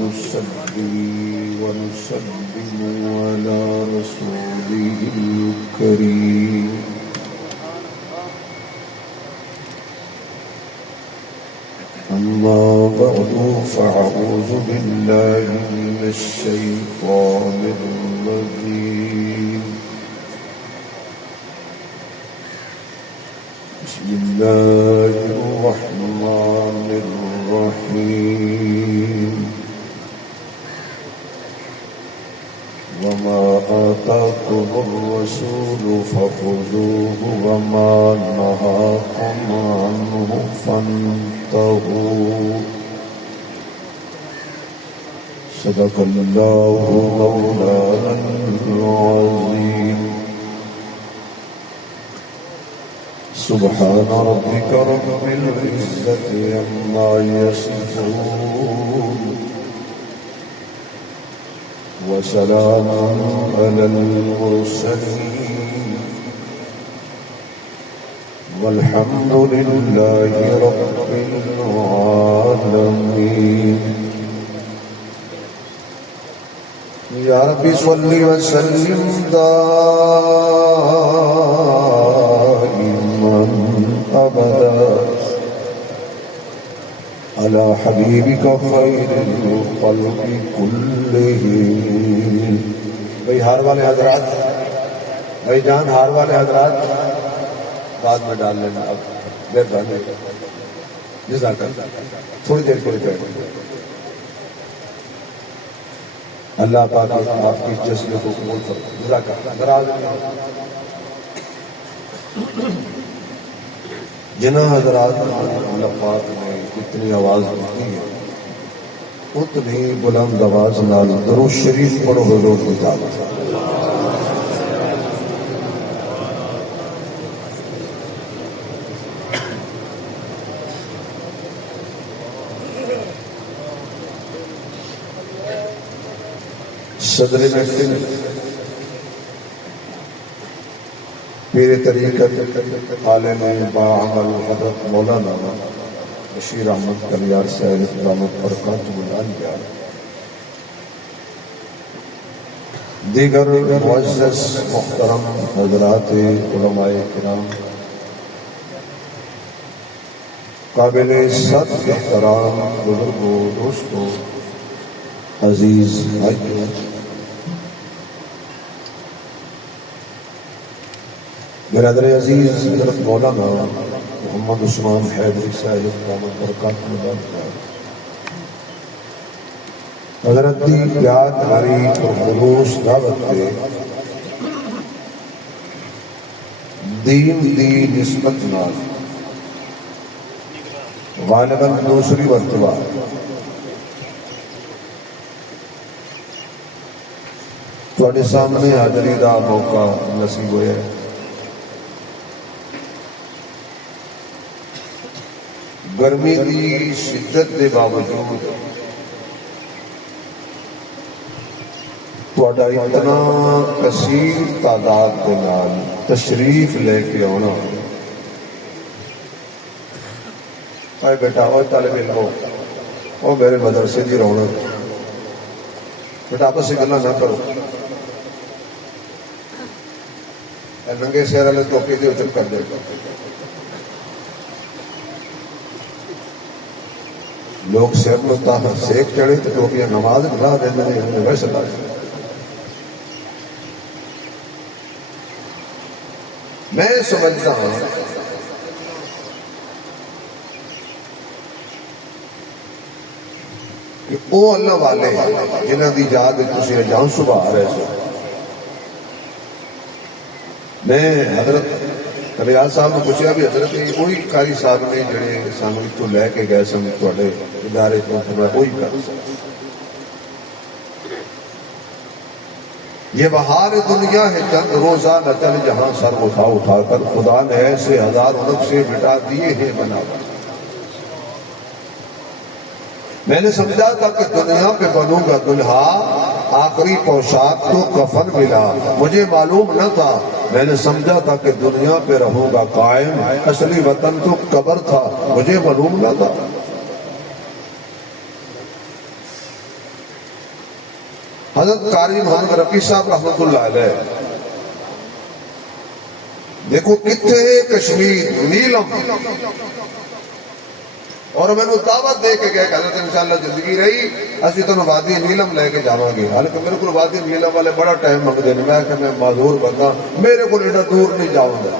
ونصلي ونسلم على رسوله الكريم أما بعد فأعوذ بالله من الشيطان الرجيم بسم الله الرحمن الرحيم وما آتاكم الرسول فخذوه وما نهاكم عنه فانتهوا صدق الله مولانا العظيم سبحان ربك رب العزة عما يصفون وسلام على المرسلين والحمد لله رب العالمين يا رب صل وسلم دائما أبدا على حبيبك خير الخلق كلهم. بھائی ہار والے حضرات، بھائی جان ہار والے حضرات بعد میں ڈال لینا. اب مہربانی جزاک اللہ، تھوڑی دیر کے لیے اللہ پاک آپ کی جذبے کو قبول فرمائے. جزاک اللہ. جنہ حضرات اللہ پاک نے اتنی آواز دیتی ہے اتنی بلند آواز نال درود شریف پڑھو حضور کی دعوت. صدر محفل پیر طریقت عالم باعمل حضرت مولانا بشیر احمد کلیار صاحب دامت برکاتہ العالیہ، دیگر معزز محترم حضرات علماء کرام، قابل صد احترام بزرگوں، دوستوں، عزیز بھائیوں، برادر عزیز حضرت مولانا محمد عثمان حیدری صاحب دامت برکاتہ العالیہ، حضرت دی پیار بھری اور خلوص دعوت دے دین دی نسبت نال غالباً دوسری مرتبہ تواڈے سامنے حاضری دا موقع نصیب ہویا ہے. گرمی کی شدت کے باوجود تہاڈا اتنا کثیر تعداد کے نال تشریف لے کے آنا. اے بیٹا، او طالب علمو، او میرے مدرسے کی رونق، بیٹا آپس سے گلا نہ کرو. ننگے سیر والے ٹوپی دے چپ کر دے. لوگ سر میں سیک چڑھے تو ٹوپیاں نماز لا دیں ویسے لا دیں. میں سمجھتا ہوں کہ وہ اللہ والے جنہ دی یاد تسی جان صبح آ رہے سو. میں حضرت ریاض صاحب نے پوچھا بھی حضرت وہی قاری صاحب نے جڑے سانو اتوں لے کے گئے سن تواڈے ادارے تو میں وہی کر سکتا. یہ بہار دنیا ہے چند روزہ نہ چل جہاں سر اٹھا اٹھا کر خدا نے ایسے ہزار نقشے سے مٹا دیے ہیں بنا کر. میں نے سمجھا تھا کہ دنیا پہ بنوں گا دلہا، آخری پوشاک تو کفن ملا. مجھے معلوم نہ تھا، میں نے سمجھا تھا کہ دنیا پہ رہوں گا قائم، اصلی وطن تو قبر تھا. مجھے معلوم نہ تھا. حضرت قاری محمد رفیع صاحب رحمت اللہ علیہ دیکھو کتنے کشمیر نیلم اور میں نے دعوت دے کے گیا کہ حضرت انشاءاللہ زندگی رہی اسی تو وادی نیلم لے کے جاواں گے، حالانکہ میرے کو وادی نیلم والے بڑا ٹائم منگتے ہیں، میں کہ میں معذور بندہ میرے کو ایڈا دور نہیں جاؤں گا۔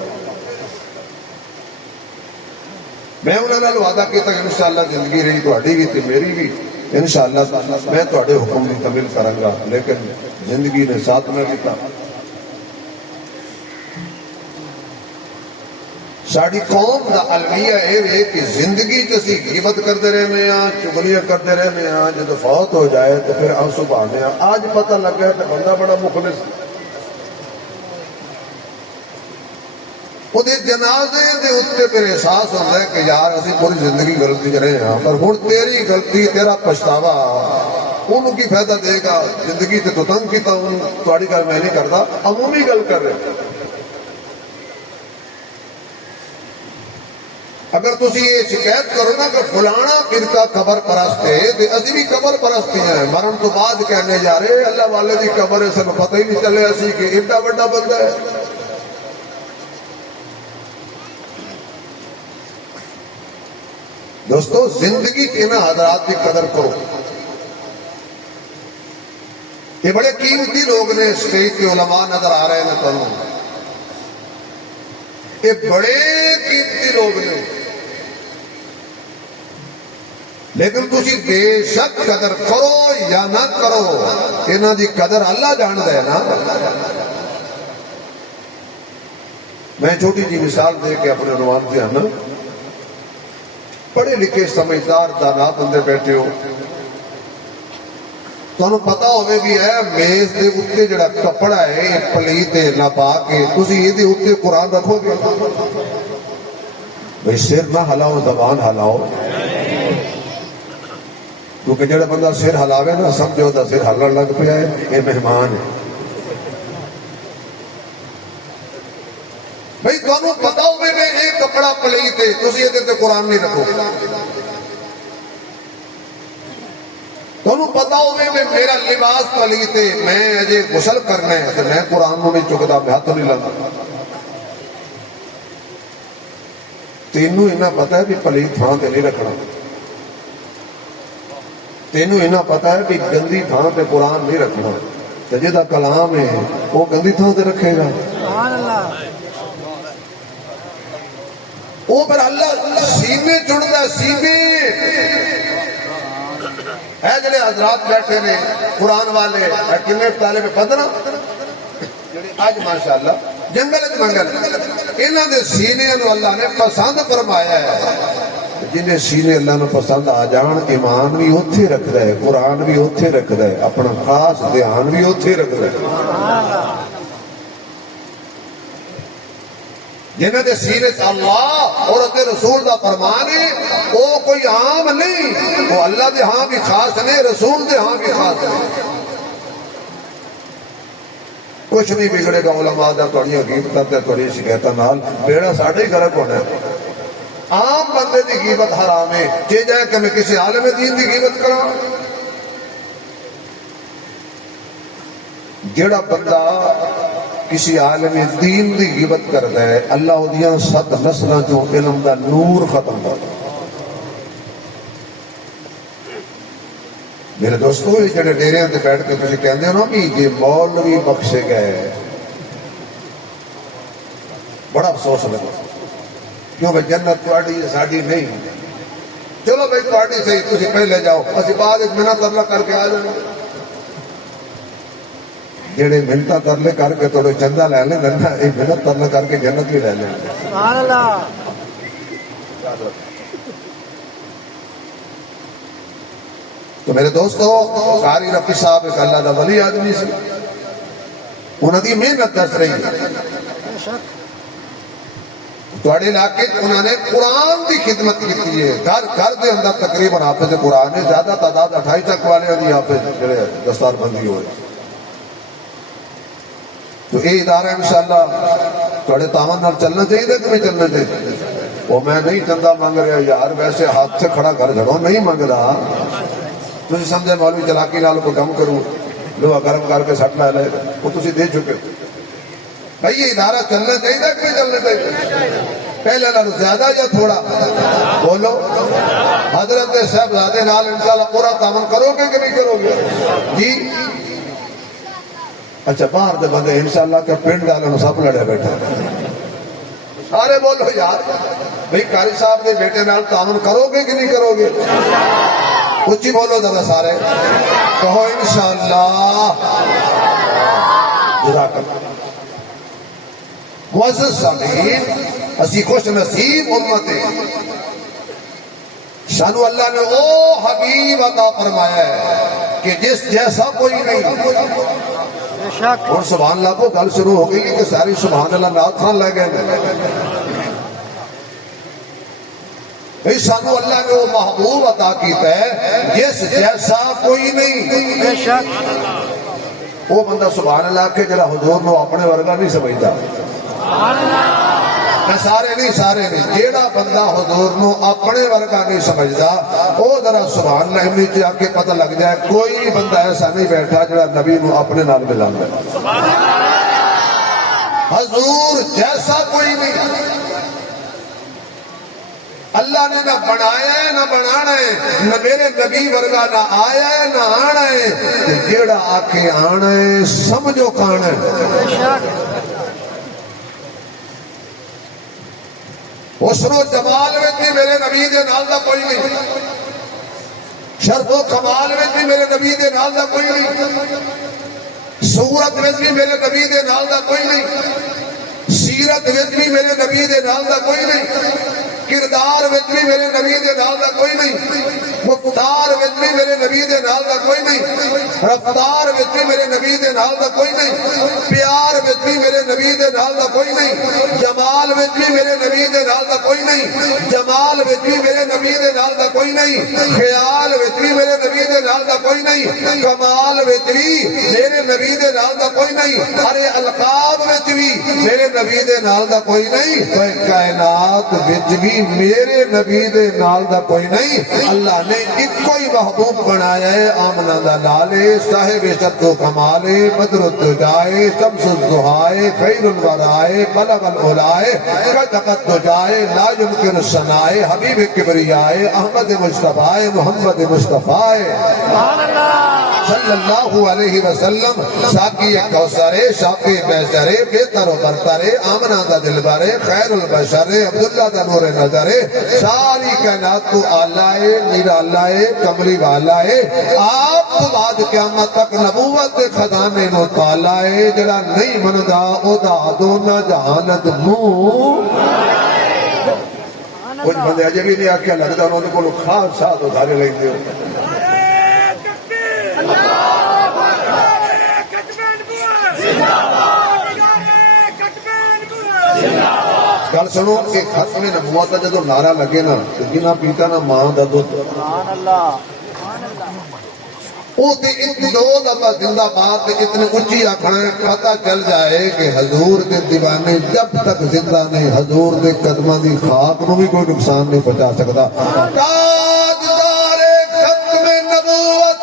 میں انہوں نے وعدہ کیا کہ انشاءاللہ زندگی رہی تہاڈی بھی تے میری بھی انشاءاللہ میں تہاڈے حکم دی تعمیل کراں گا، لیکن زندگی نے ساتھ نہ دیتا۔ ساری قوم دا المیہ ہے کہ زندگی جسی غیبت کرتے رہنے ہیں، چغلیاں کرتے رہنے ہیں، جب فوت ہو جائے تو پھر آنسو بہانے ہیں۔ آج پتہ لگ گیا کہ بندہ بڑا مخلص، وہ جنازے دے اتنے پھر احساس ہوتا ہے کہ یار اسی پوری زندگی غلطی کرے ہیں، پر ہن تیری غلطی تیرا پچھتاوا انہوں کی فائدہ دے گا۔ زندگی تے تو تنگ کیتا ہوں، تھوڑی گل میں نہیں کرتا، عمومی گل کر رہے۔ اگر تسی یہ شکایت کرو نا کہ فلانا فرقہ قبر پرست ہے تو اسی بھی قبر پرست ہیں، مرن تو بعد کہنے جا رہے اللہ والے دی قبر ہے، سب پتہ ہی نہیں چلے اسی کہ ایڈا بڑا بندہ ہے۔ دوستو زندگی کے نا حضرات کی قدر کرو۔ یہ بڑے قیمتی لوگ نے، اسٹیج کے علماء نظر آ رہے ہیں تمہیں، یہ بڑے قیمتی لوگ نے، لیکن تسی بے شک قدر کرو یا نہ کرو انہاں دی قدر اللہ جاندا ہے نا۔ میں چھوٹی جی مثال دے کے اپنے عنوان سے آنا، پڑھے لکھے سمجھدار دانا بندے بیٹھے ہو، تمہیں پتا ہوئے بھی ہے میز دے اتنے جڑا کپڑا ہے یہ پلیت ہے ناپاک ہے، تسی یہ دے اتنے قرآن رکھو گے؟ بھئی سر نہ ہلاؤ، زبان ہلاؤ، کیونکہ جڑا بندہ سر ہلاوے نا سمجھو دا سر ہلن لگ پیا ہے، یہ مہمان ہے۔ بھئی تمہیں پتا ہوئے میں ایک کپڑا پلیت ہے، تسی یہ دے قرآن نہیں رکھو گے؟ تمہیں پتا ہوئے میں میرا لباس پلیت ہے، میں اجے غسل کرنا ہے تو میں قرآن نہیں چکتا، میں ہاتھ نہیں لگا۔ تینوں انہاں پتا ہے بھی پلیت تھان تے نہیں رکھنا، تینوں انہاں پتا ہے بھی گندی تھان تے قرآن نہیں رکھنا، تو جہاں کلام ہے وہ گندی تھان تے رکھے گا؟ وہ پر اللہ سینے چڑھتا ہے، سینے ہے جڑے حضرات بیٹھے نے قرآن والے کنے طالب پدرا آج ماشاءاللہ جنگل منگل انہاں دے سینے نو اللہ نے پسند فرمایا ہے۔ جنہیں سینے اللہ نے پسند آ جان، ایمان بھی اوتھے رکھدا ہے، قرآن بھی اوتھے رکھدا ہے، اپنا خاص دھیان بھی اوتھے رکھدا ہے۔ جنہیں دے سینے اللہ اور اتے رسول دا فرمان ہے، وہ کوئی عام نہیں، وہ اللہ دے ہاں بھی خاص نہیں، رسول دے ہاں بھی خاص نہیں۔ کچھ نہیں بگڑے گا علماء دا تھوڑی غیبت تے تھوڑی شکایتاں نال، بیڑا ساڈا ہی غرق ہونا ہے۔ عام بندے دی غیبت حرام ہے، جے جائے کہ میں کسی عالم دین دی غیبت کراں۔ جیڑا بندہ کسی عالم دین دی غیبت کرتا ہے، اللہ اودیاں 7 نسلاں چوں علم دا نور ختم کرتا ہے۔ میرے دوستو یہ جڑے ڈیریاں تے بیٹھ کے تسی کہندے ہو نا کہ یہ مولوی بخشے گئے، بڑا افسوس لگا، کیونکہ جنت تہاڈی ساڈی نہیں۔ چلو بھائی تہاڈی صحیح، تسی پہلے جاؤ، اسی بعد ایک منت ترلا کر کے آ جانا۔ جڑے منتاں ترلے کر کے تھوڑے چندہ لے لیں گے نا، ایک منت ترلا کر کے جنت بھی لے لیں گے۔ سبحان اللہ۔ تو میرے دوستو قاری رفیع صاحب ایک اللہ دا ولی آدمی سے، انہوں دی محنت دس رہی ہے۔ تھوڑے علاقے انہوں نے قرآن دی خدمت کی ہے، گھر دے اندر تقریباً حافظ قرآن ہے، زیادہ تعداد 28 تک والے دی حافظ جڑے دستار بندی ہوئے۔ تو یہ ادارہ انشاءاللہ تھوڑے تعاون نال چلنا چاہیے کہ نہیں چلنا چاہیے؟ وہ میں نہیں چندہ مانگ رہا یار، ویسے ہاتھ سے کھڑا کر جڑو نہیں مانگ رہا، تجھے سمجھے مولوی چلاکی نال کو کم کروں، لوہا گرم کر کے سٹ لا لے گا وہ تسی دے چکے ہو بھائی یہ ادارہ چلنا چاہیے کہ نہیں چلنا چاہیے پہلے نالوں زیادہ یا تھوڑا بولو حضرت صاحبزادے نال انشاءاللہ پورا تعاون کرو گے کہ نہیں کرو گے جی اچھا باہر دے بندے انشاءاللہ کہ پنڈ والوں سب لڑے بیٹھے سارے بولو یار بھئی قاری صاحب کے بیٹے نال تعاون کرو گے کہ نہیں کرو گے اچھی بولو ذرا سارے کہو انشاءاللہ جزاک اللہ معزز سامعین اسی خوش نصیب امت شانو اللہ نے وہ حبیب عطا فرمایا ہے کہ جس جیسا کوئی نہیں اور سبحان اللہ کو گل شروع ہو گئی کہ ساری سبحان اللہ نعت خان لے گئے شانو اللہ نے وہ محبوب عطا کیتا ہے جس جیسا کوئی نہیں وہ بندہ سبحان اللہ کے جڑا حضور نو اپنے ورگا نہیں سمجھتا میں سارے نہیں جیڑا بندہ حضور نو اپنے ورگا نہیں سمجھدا او ذرا سبحان اللہ امنی چ آ کے پتہ لگ جائے کوئی بندہ ایسا نہیں بیٹھا جڑا نبی نو اپنے نال ملاندا ہے حضور جیسا کوئی نہیں اللہ نے نہ بنایا ہے نہ بنانا ہے نہ میرے نبی ورگا نہ آیا ہے نہ آنا ہے جیڑا آ کے آنا ہے سمجھو کان ہے حسن و جمال میں بھی میرے نبی دے نال دا کوئی نہیں شرف و کمال میں بھی میرے نبی دے نال دا کوئی نہیں صورت میں بھی میرے نبی دے نال دا کوئی نہیں سیرت میں بھی میرے نبی دے نال دا کوئی نہیں کردار میں بھی میرے نبی دے نال دا کوئی نہیں مقدار میں بھی میرے نبی دے نال دا کوئی نہیں رفتار میں بھی میرے نبی دے نال دا کوئی نہیں پیار میں بھی میرے نبی دے نال دا کوئی نہیں جمال میں بھی میرے نبی دے نال دا کوئی نہیں جمال میں بھی میرے نبی دے نال دا کوئی نہیں خیال میں بھی میرے نبی دے نال دا کوئی نہیں کمال میں بھی میرے نبی دے نال دا کوئی نہیں ارے القاب میں بھی میرے نبی دے نال دا کوئی نہیں کوئی کائنات وچ بھی میرے نبی دے نال دا کوئی نہیں اللہ نے ایک کوئی محبوب بنایا ہے آمنہ دا لالے صاحب شد و کمالے بدر الدجائے شمس الزہائے خیر الورائے بلغ العلائے قدقت دجائے لا يمکن السنائے حبیب کبریائے احمد مصطفیٰ محمد مصطفیٰ صلی اللہ علیہ وسلم ساقی کوثرے شافی بیشرے بہتر و برترے آمنہ دا دلبرے خیر البشرے عبداللہ دا نور نظرے ساری کائنات تو آلائے نرالائے کمری والائے آپ تو بعد قیامت تک نبوت خزانے نو تالائے جڑا نہیں مندا او دا دونا جہانت مو کچھ بندے اجے بھی نہیں آکھیا لگدا انہوں نے کو خاص ساتھ ادھارے لیں دے گل سنو کہ ختم نبوت کا جدو نعرہ لگے نا جنا پیتا نا ماں دا دودھ وہ دو دفعہ زندہ بات اتنے اونچی آکھنا ہے پتہ چل جائے کہ حضور کے دیوانے جب تک زندہ نہیں حضور کے قدمہ دی خاک نو بھی کوئی نقصان نہیں پہنچا سکتا تاجدار ختم نبوت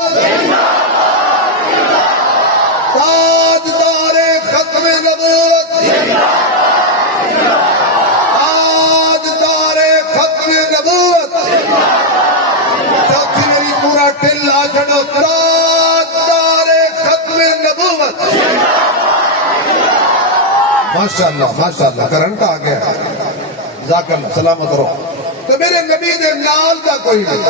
تاجدار ختم نبوت تاجدار ختم نبوت چوتھی میری پورا ٹل آ چھڑو تاجدار ختم نبوت ماشاءاللہ کرنٹ آ گیا جزاک اللہ سلامت رہو تو میرے نبی دے نال دا کوئی نہیں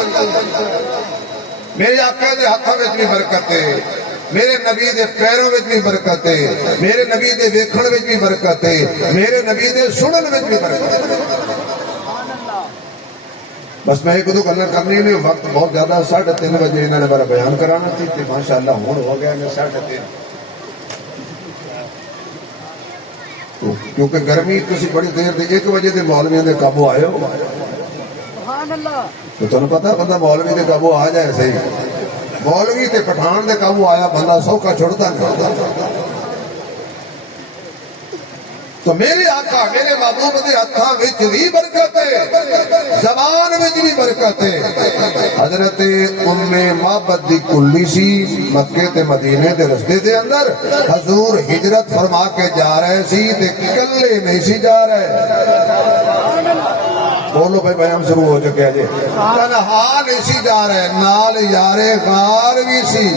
میرے آقا دے ہاتھوں میں بھی برکت ہے میرے نبی دے پیروں میں بھی برکت ہے میرے نبی دے ویکھن میں بھی برکت ہے میرے نبی دے سنن میں بھی برکت ہے بس میں ایک دو گلنا کرنی نہیں وقت بہت زیادہ 3:30 بجے انہوں نے میرا بیان کرانا تھی کہ ماشاءاللہ ہون ہو گیا میں 3:30 کیونکہ گرمی تسی بڑی دیر دے 1 بجے دے مولویوں دے قابو آئے ہو تو تمہیں پتا بندہ مولوی دے قابو آ جائے صحیح مولوی تے پٹھان دے قابو آیا بندہ سوکھا چھوڑتا نہیں تو میرے آقا میرے محبوب دے ہتھاں وچ بھی برکت ہے، زبان وچ بھی برکت ہے۔ حضرت ام معبد دی کلی سی مکے تے مدینے دے رستے دے اندر، حضور ہجرت فرما کے جا رہے سی تے کلے نہیں سی جا رہے، بولو بھائی بیان شروع ہو چکے ہیں جی، تنہا نہیں سی جا رہے، نال یارے غار بھی سی۔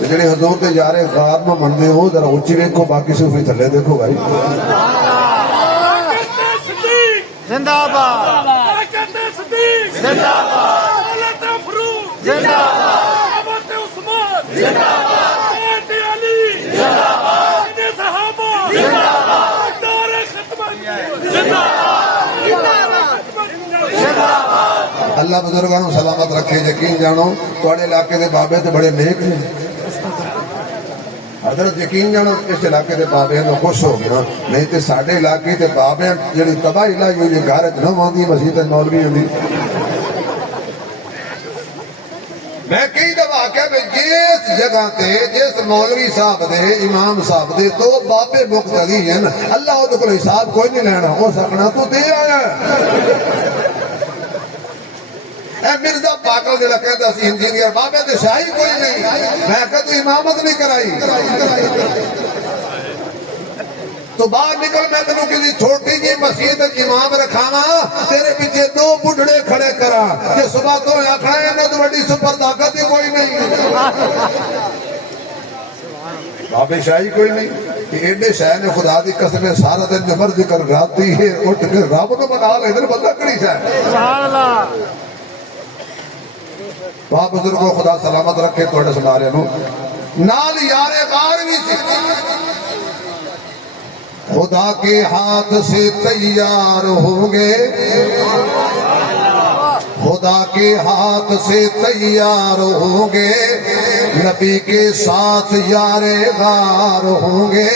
جڑے حضور دے یارے غار نو منتے ہو ذرا اچھی دیکھو، باقی صوفی تھلے دیکھو بھائی۔ زندہ باد صدیق، زندہ باد دولت فروغ، زندہ باد ابوت عثمان، زندہ باد حضرت علی، زندہ باد صحابہ، زندہ باد دور ختم، زندہ باد، زندہ باد۔ اللہ بزرگانوں سلامت رکھے، یقین جانو تواڈے علاقے دے بابے تے بڑے نیک نے حضرت، یقین جانو اس علاقے دے بابے نو خوش ہو گیا، نہیں تے ساڈے علاقے دے بابے جڑی تباہی لائی ہوئی گھر چ نہ آندی مسجد مولوی ہوندی۔ میں کئی دفعہ آخیا کہ جس جگہ تے جس مولوی صاحب دے امام صاحب دے دو بابے مقتدی ہیں، اللہ وہ کو حساب کوئی نہیں لینا، ہو سکنا تو دے آیا۔ اے مرزا پاگل جڑا کہتا سی انجینئر بابے تے شاہی کوئی نہیں، میں کہ تو امامت نہیں کرائی، تو باہر نکل، میں تینوں کسی چھوٹی جی مسجد امام رکھاواں، تیرے پیچھے دو بڈھڑے کھڑے کراں، کہ صبح تو آکھنا ہے نہ تو بڑی سپر طاقت ہی کوئی نہیں، بابے شاہی کوئی نہیں کہ ایڈے شاہ نے خدا دی قسم سارا دن جمر ذکر راتی ہے اٹھ کے رب نو بنا لے، ادھر بندہ کڑی شاہ سبحان اللہ۔ باپ بزرگوں خدا سلامت رکھے توڑے سنارے نو، نال یار غار بھی سی، خدا کے ہاتھ سے تیار ہوں گے، خدا کے ہاتھ سے تیار ہوں گے، نبی کے ساتھ یار غار ہوں گے،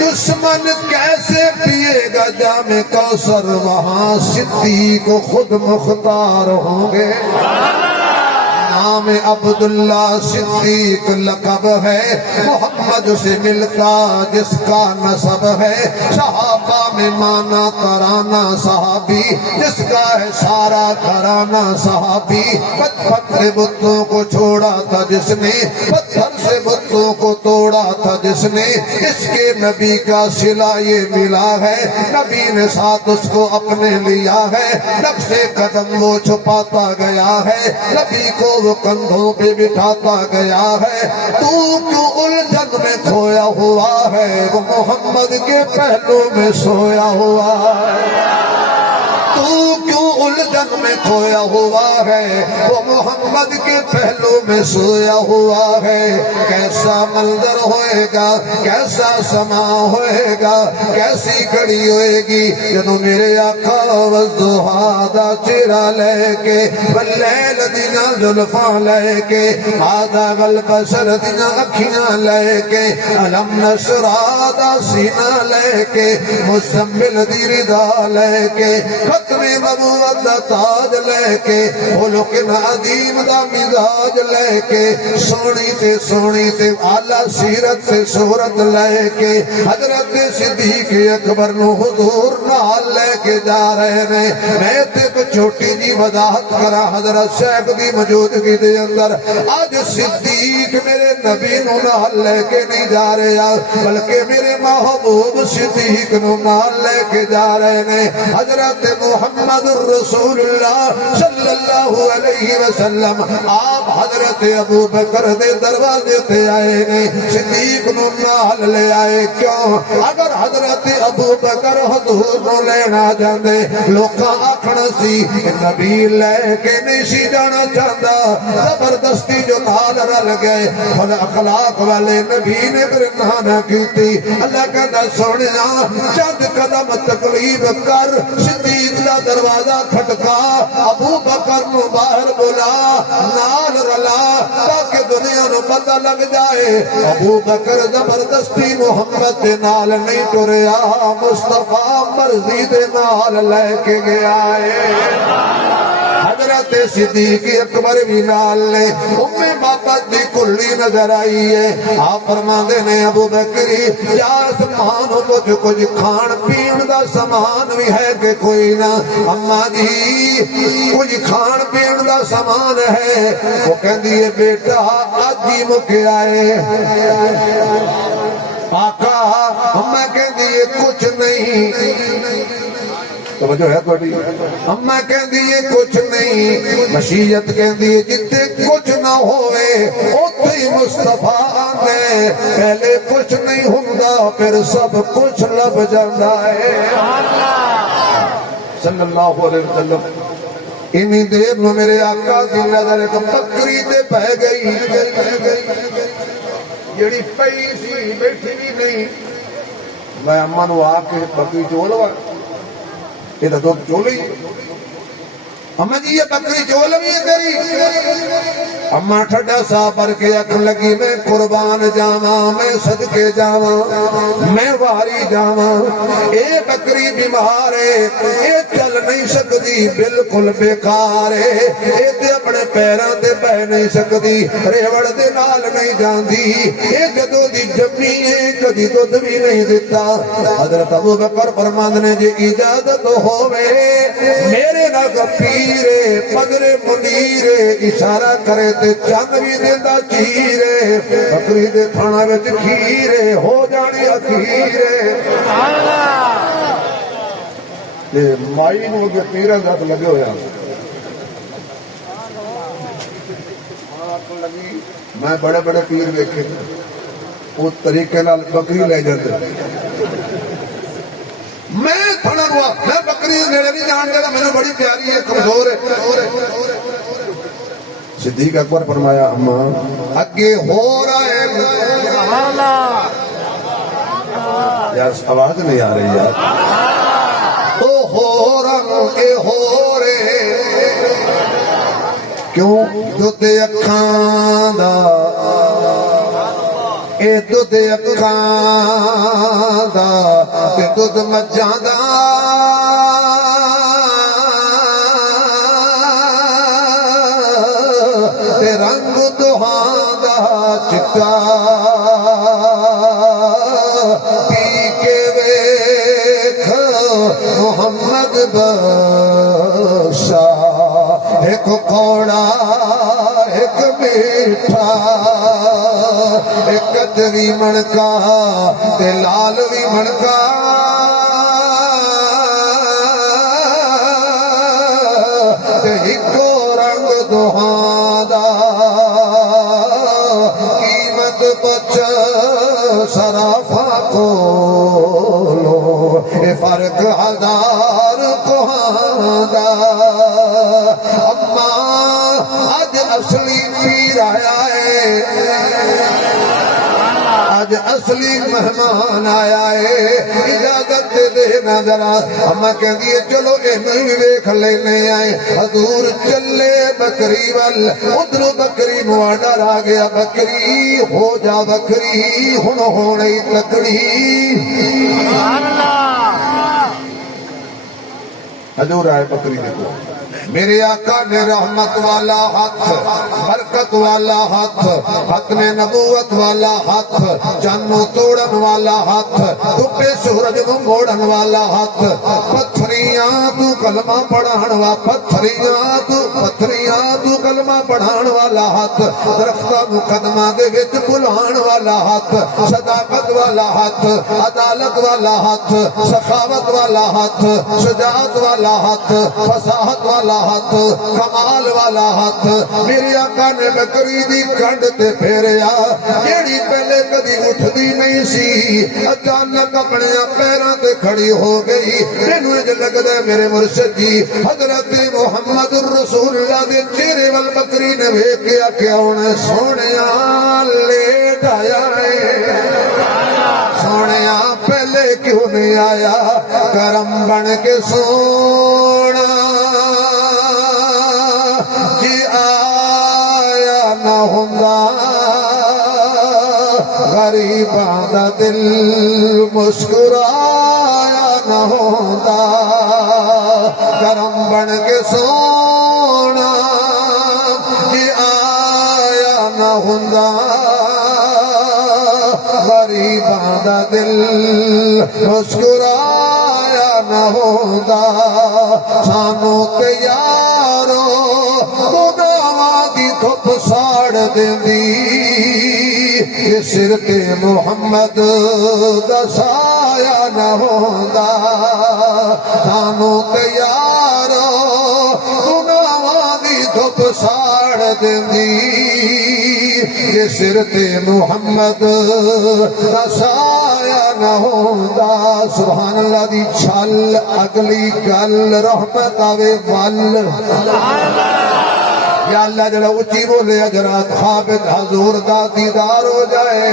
دشمن کیسے پیے گا جام کوثر، وہاں صدیق خود مختار ہوں گے۔ نام عبداللہ صدیق لقب ہے، محمد سے ملتا جس کا نسب ہے، صحابہ میں مانا ترانہ صحابی، جس کا ہے سارا گھرانہ صحابی، پتھر سے بتوں کو چھوڑا تھا جس نے، پتھر سے بتوں کو توڑا تھا جس نے، اس کے نبی کا صلہ یہ ملا ہے، نبی نے ساتھ اس کو اپنے لیا ہے، نقش قدم وہ چھپاتا گیا ہے، نبی کو وہ کندھوں پہ بٹھاتا گیا ہے، تو کیوں الجھن میں کھویا ہوا ہے، وہ محمد کے پہلو میں سویا ہوا ہے، تو کیوں الجھن میں کھویا ہوا ہے، وہ محمد کے پہلو میں سویا ہوا ہے، کیسا منظر ہوئے گا، کیسا سما ہوئے گا، کیسی گھڑی ہوئے گی، جنہوں میرے آقا والضحیٰ دا چہرہ لے کے، واللیل دینا زلفاں لے کے، آدھا والبشر دینا اکھیاں لے کے، علم نشرہ دا سینہ لے کے، مزمل دی رضا لے کے، ختم نبوت دا تاج لے کے، خلق عظیم دا مزاج لے کے، سونی تے اعلیٰ سیرت سے صورت لے کے، حضرت صدیق اکبر نو حضور نال لے کے جا رہے نے۔ میں تے ایک چھوٹی جی وضاحت کرا حضرت شیخ دی موجودگی دے اندر، آج صدیق میرے نبی نو نال لے کے نہیں جا رہے، بلکہ میرے محبوب صدیق نو نال لے کے جا رہے نے۔ حضرت محمد رسول اللہ صلی اللہ علیہ وسلم آپ حضرت ابو بکر دے دروازے تے آئے نے، صدیق نو نال لے آئے، کیوں؟ اگر حضرت ابو بکر حضور نو لینا جاندے، لوکاں آکھنا سی نبی لے کے نہیں سی جانا چاہتا، زبردستی جو نال رل گئے، خود اخلاق والے نبی نے برنا نہ کیتی، اللہ کہنا سونیا چند قدم تقریب کر، صدیق دا دروازہ کھٹکا، ابو بکر نو باہر بولا، نال رلا تاکہ دنیا نو پتہ لگ جائے، ابو بکر زبردستی محمد دے نال نہیں ٹریا، مصطفیٰ مرضی دے نال لے کے گیا ہے۔ حضرت حضرت صدیق اکبر بھی نال نے محبت دی کلی نظر آئی ہے آپ فرماندے نے ابو بکری یا سامان کچھ کچھ کھان پین دا سامان بھی ہے کہ کوئی نہ اما جی کچھ کھان پین دا سامان ہے وہ کہندی ہے بیٹا اج ہی مکے آئے آقا اما کہندی ہے کچھ نہیں توجہ ہے کوئی اما کہندی ہے کچھ نہیں مشیت کہندی ہے جتے کچھ نہ ہوئے اوتھے ہی مصطفیٰ آندے پہلے کچھ نہیں ہوندا پھر سب کچھ لب جاندا ہے صلی اللہ علیہ وسلم انی دیر نو میرے آقا دی نظر ایک بکری تے پہ گئی جیڑی پئی سی بیٹھی بھی نہیں میں اما نو آ کے بکری چولوا یہ تو چولی اما جی یہ بکری چول بھی ہے تیری اما ٹھڈا سا پر کے اکھ لگی میں قربان جاواں میں صدقے جاواں میں واری جاواں اے بکری بیمار ہے اے چل نہیں سکتی بالکل بیکار ہے اے تے اپنے پیراں تے بہ نہیں سکتی ریوڑ دے نال نہیں جاندی اے جدوں دی جمی ہے کدی دودھ بھی نہیں دیتا حضرت ابو بکر فرماندے نے جے اجازت ہوے میرے نال گپی پدرے منیرے اشارہ کرے تے چند بھی دیندا چیرے بکری دے تھانا وچ کھیرے ہو جانی اخیرے تے مائی نو اگے پیراں دا لگے ہویا میں بڑے بڑے پیر ویکھے اس طریقے نال بکری لے جاندے میں تھوڑا ہوا میں بکری نیڑے نہیں جان گا میں نے بڑی پیاری ہے کمزور ہے صدیق اکبر فرمایا اما اگے ہو رہا ہے یار آواز نہیں آ رہی یار تو ہو رہا اے ہو رہے کیوں دودھ اکھاں دا اے دودھ اکھاں دا تے دودھ مجھاں دا تے رنگ دہاں دا چٹا پی کے ویکھ محمد بخشا ایک کوڑا ایک میٹھا ایک کجوی مڑکا تے لال وی مڑکا تے اکو رنگ دوہاں دا قیمت پچ سرافا کولو اے فرق ہزار کوہاں دا اما اج اصلی پیر آیا ہے آج اصلی مہمان آیا ہے اجازت دے نا ذرا اما کہندی ہے چلو اینوں ہی ویکھ لینے آئے حضور چلے بکری ول ادھر بکری نو ڈر آ گیا بکری ہو جا بکری ہن ہونی تکڑی حضور آئے بکری دیکھو میرے آقا نے رحمت والا ہاتھ برکت والا ہاتھ میں نبوت والا ہاتھ جنو توڑن والا ہاتھ دھوپے سورج کو موڑن والا ہاتھ پتھریاں تو کلمہ پڑھان والا پتھریاں تو کلمہ پڑھان والا ہاتھ درختاں نو قدماں دے وچ بلان والا ہاتھ صداقت والا ہاتھ عدالت والا ہاتھ سخاوت والا ہاتھ شجاعت والا ہاتھ فصاحت والا ہاتھ کمال والا ہاتھ میرے آقا نے بکری دی کنڈ تے پھیریا جیڑی پہلے کدی اٹھدی نہیں سی اچانک اپنے پیراں تے کھڑی ہو گئی مینوں اج لگدا ہے میرے مرشد جی حضرت محمد رسول اللہ دے چہرے ول بکری نے ویکھیا کہ ہن سونیا لیٹ آیا ہے سونیا پہلے کیوں نہیں آیا کرم بن کے سونا جی آیا نہ ہوندا غریباں دا دل مسکرایا نہ ہوندا کرم بن کے سونا جی آیا نہ ہوندا غریباں دا دل مسکرایا نہ ہوندا سانو تے یارو گناہاں دی دھپ ساڑ دیندی یہ سر تے محمد دا سایہ نہ ہوندا سانو تے یارو گناہاں دی دھپ ساڑ دیندی یہ سر تے محمد دا سایہ نہ ہوندا سبحان اللہ دی چھل اگلی گل رحمت آوے ول یا اللہ جڑا اچھی بولے اجرات خابد حضور دا دیدار ہو جائے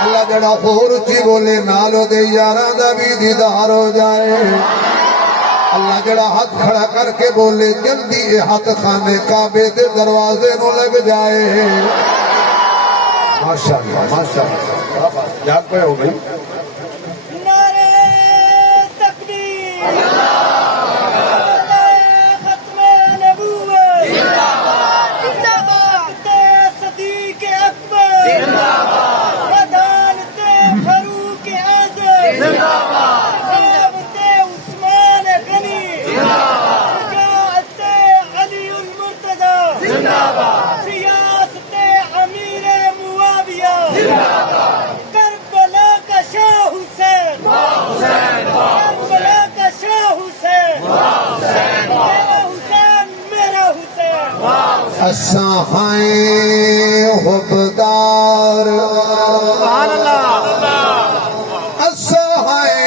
اللہ جڑا خور اچھی بولے نالو دے یاران دا بھی دیدار ہو جائے اللہ جڑا ہاتھ کھڑا کر کے بولے جلدی اے ہاتھ خانے کعبے دے دروازے نو لگ جائے ماشاءاللہ ماشاءاللہ یاد پہ ہو گئی نعرہ تکبیر ختم نبوت زندہ صدیق اکبر عدالت فاروق اعظم قیامت عثمان غنی شجاعت علی المرتضی سیاست امیر معاویہ کربلا کا شاہ حسین کربلا کا شاہ حسین میرا حسین میرا حسین اساں ہیں حبدار اساں ہیں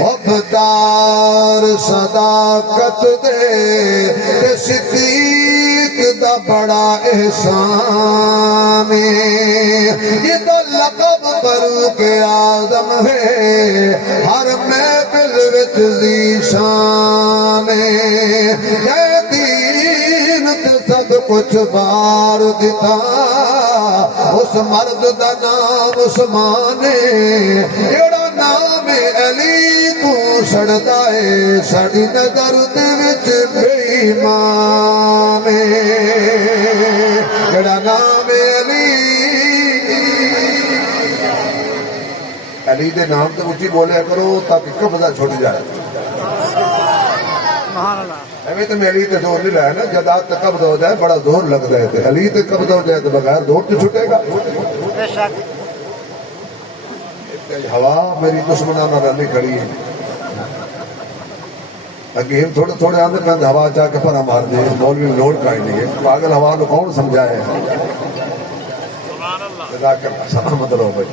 حبدار صداقت دے تے صدیق دا بڑا احسان ہے یہ تو لقب فاروق اعظم ہے ہر محفل وچ ذیشان ہے یہ دین تے سب کچھ بار دتا اس مرد دا نام عثمان ہے جڑا نام علی تو سڑدا ہے ساڈی نظر دے وچ بے ایمان ہے جڑا نام علی دے نام تے اچھی بولیا کرو تاکہ قبضہ چھٹ جائے ایویں تو میں علی تے زور نہیں لایا نا جداد تے قبضہ ہو جائے بڑا زور لگ رہے تھے علی تے قبضہ ہو جائے تو بغیر زور تو چھٹے گا ہوا میری دشمنانہ رلی کھڑی ہے حکیم تھوڑے تھوڑے آندے میں ہوا چاہ کے پرہ مار دے مولوی لوڑ کھائی نہیں ہے پاگل ہوا کو کون سمجھائے جزاک اللہ سلامت رہو بھائی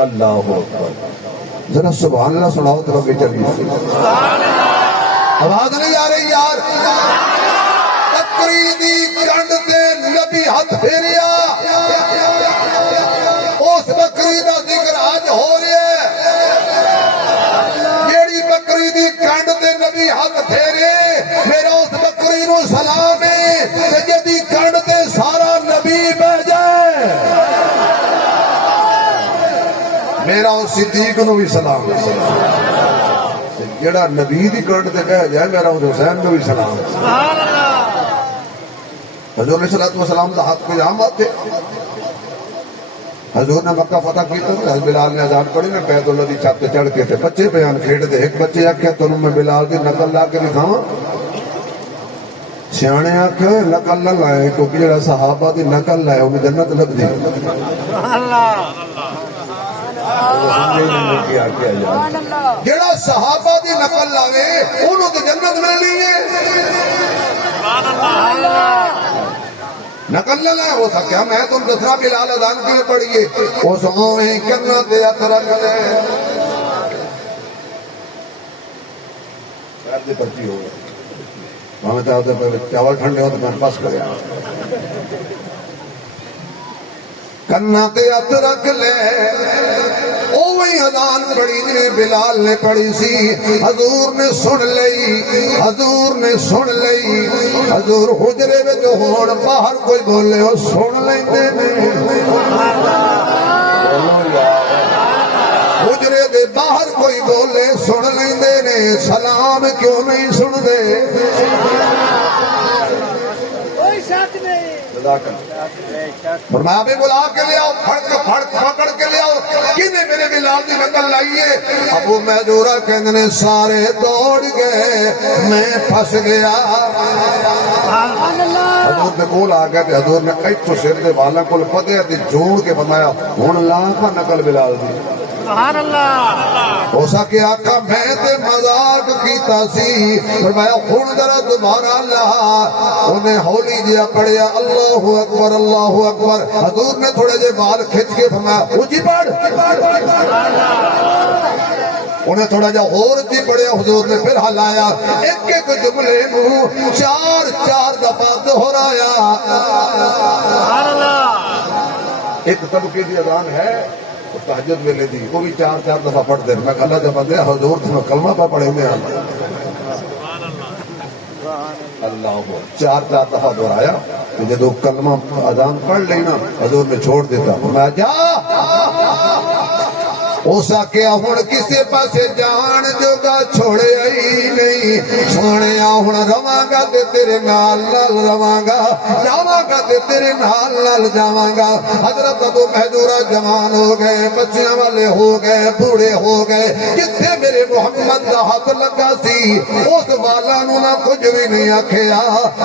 اللہ اکبر ذرا سبحان اللہ سناؤ تو ربی چلیے آواز نہیں آ رہی یار بکری دی کنڈ تے نبی ہاتھ پھیریا اس بکری دا ذکر آج ہو رہا ہے جیڑی بکری دی کنڈ تے نبی ہاتھ پھیرے میرا اس بکری نو سلام ہے تے جدی کنڈ تے سارا نبی بہ جائے میرا اس صدیق نو بھی سلام ہے جڑا نبی دی کنڈ تے بہ جائے میرا اس حسین نو بھی سلام ہے حضور علیہ السلام دا ہاتھ کوئی عام ہاتھ تھے حضور نے مکہ فتح کی تو حضرت بلال نے اذان پڑھی نا بیت اللہ دی چھت تے چڑھ کے تھے بچے بیان کھیڑ دے ایک بچے آکھیا تنوں میں بلال دی نقل لا کے دکھاواں سیانے آکھے نقل نہ لائے کیونکہ جڑا صحابہ دی نقل لائے انہیں جنت لب دی جڑا صحابہ دی نقل لاوے انہوں تے جنت ملنی ہے نقل نہ لائے ہو سکیا میں تم دوسرا بلال اذان کے لیے پڑھیے اس ہوئیں کرنا دے اترک لے شاید دے پرچی ہو گئے ہمیں چاہتے ہیں چاول ٹھنڈے ہو تو میں پاس کریا کرنا دے اترک لے اوہی اذان پڑھی جنہیں بلال نے پڑھی سی حضور نے سن لئی حضور نے سن لئی حضور حجرے میں جو ہون باہر کوئی بولے ہو سن لیں دے حجرے دے باہر کوئی بولے سن لیں دے سلام کیوں نہیں سن دے؟ کوئی شک نہیں فرمایا بھی بلا کے لے آؤ، پکڑ کے لے آؤ، کنے میرے بلال دی نقل لائیے؟ ابو محذورہ کہندے نے سارے دوڑ گئے، میں پھس گیا۔ حضور دے کول آ گیا تے حضور نے ایتھوں سر دے والاں کول پدے تے جوڑ کے فرمایا ہن لاکھاں نقل بلال دی۔ سبحان اللہ۔ ہو سکے آقا میں تے مذاق کیتا سی، فرمایا ہن ذرا دوبارہ لا۔ انہیں ہولی جیا پڑھیا اللہ اکبر اللہ اکبر۔ حضور نے تھوڑے جے بال کھچ کے فرمایا اونچی پڑھ۔ انہیں تھوڑا جا اور جی پڑھیا، حضور نے پھر ہلایا، ایک ایک جملے نو چار دفعہ دہرایا۔ سبحان اللہ۔ ایک طبقے دی اذان ہے تہجد ویلے دی، وہ بھی چار دفعہ پڑھ دے۔ میں اللہ جب بندے حضور تمہیں کلمہ پہ پڑھے میں آنا اللہ کو چار دفعہ دہرایا۔ جدو کلمہ اذان پڑھ لینا حضور نے چھوڑ دیتا، میں جا ہو سکیا ہن کسے پاسے جان جوگا چھوڑے ہی نہیں، سونیا ہن رواں گا تے تیرے نال نال رواں گا، جاواں گا تے تیرے نال نال جاواں گا۔ حضرت ابو محذورہ جوان ہو گئے، بچیاں والے ہو گئے، بوڑھے ہو گئے، جتھے میرے محمد دا ہاتھ لگا سی اس والاں نوں نہ کچھ بھی نہیں آکھیا۔